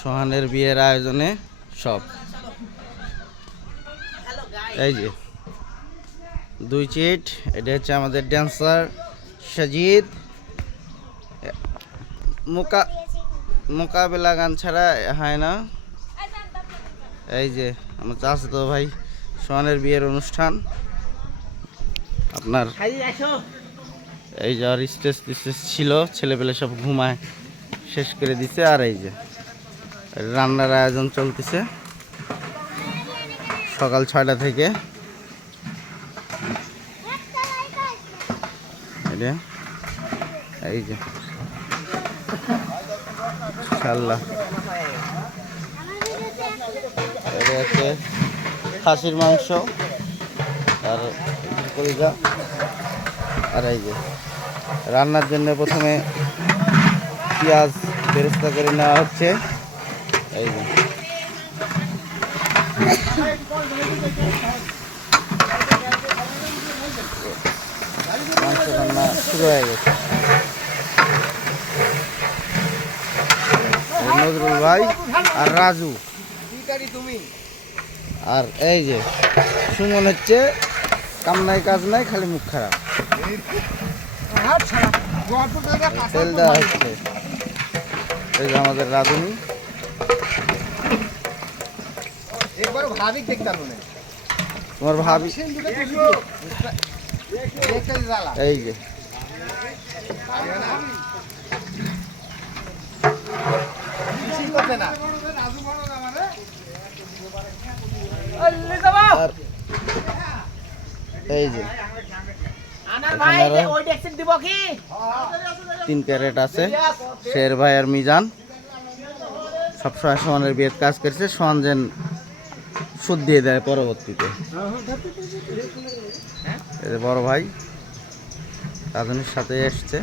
সোহানের বিয়ের আয়োজনে সব। এই যে, দুই চিট, এটা হচ্ছে আমাদের ড্যান্সার সাজিদ। মোকা, মোকাবেলা গান ছাড়া হয় না। এই যে, আমার চাষ তো ভাই, সোহানের বিয়ের অনুষ্ঠান। আপনার এই যে আর স্টেজ টিস্টেজ ছিল, ছেলেপেলে সব ঘুমায়, শেষ করে দিছে, আর এই যে। রান্নার আয়োজন চলতেছে। সকাল ছয়টা থেকে। এই যে ইনশাল্লাহ এটা হচ্ছে খাসির মাংস আর কলিজা। আর এই যে, রান্নার জন্য প্রথমে পেঁয়াজ বেরেস্তা করে নেওয়া হচ্ছে। এই মাংস রান্না শুরু হয়ে গেছে নজরুল ভাই আর রাজু। আর এই যে সুমন হচ্ছে, কাম নাই, কাজ নাই, খালি মুখ খারাপ। তেল দেওয়া হচ্ছে এই যে আমাদের রাঁধুনি। একবার ভাবি দেখতাম না। তোমার ভাবি এই যে। কিছু করতে না। আর এই যে। ভাই এখানে আরও ওই ডেক্সিন দিব কি? তিন ক্যারেট আছে। শের ভাই আর মিজান। সবসময় সোহানের বিয়ের কাজ করছে সোহান যেন সুদ দিয়ে দেয় পরবর্তীতে। এই বড় ভাই রাজনীর সাথে এসছে।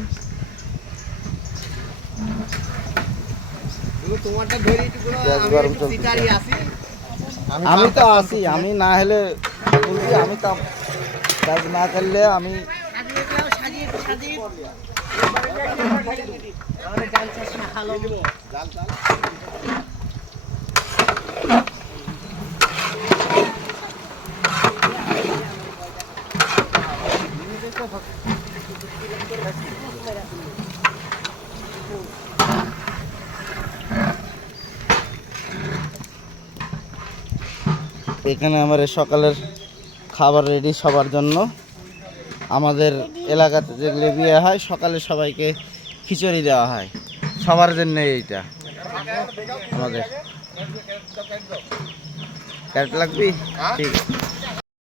আমি তো আছি। আমি না হলে আমি তো কাজ না করলে আমি এখানে আমার সকালের খাবার রেডি সবার জন্য। আমাদের এলাকাতে যেগুলো বিয়ে হয় সকালে সবাইকে খিচুড়ি দেওয়া হয়। সবার জন্য এইটা। আমাদের। ক্যারেট লাগবি? ঠিক আছে।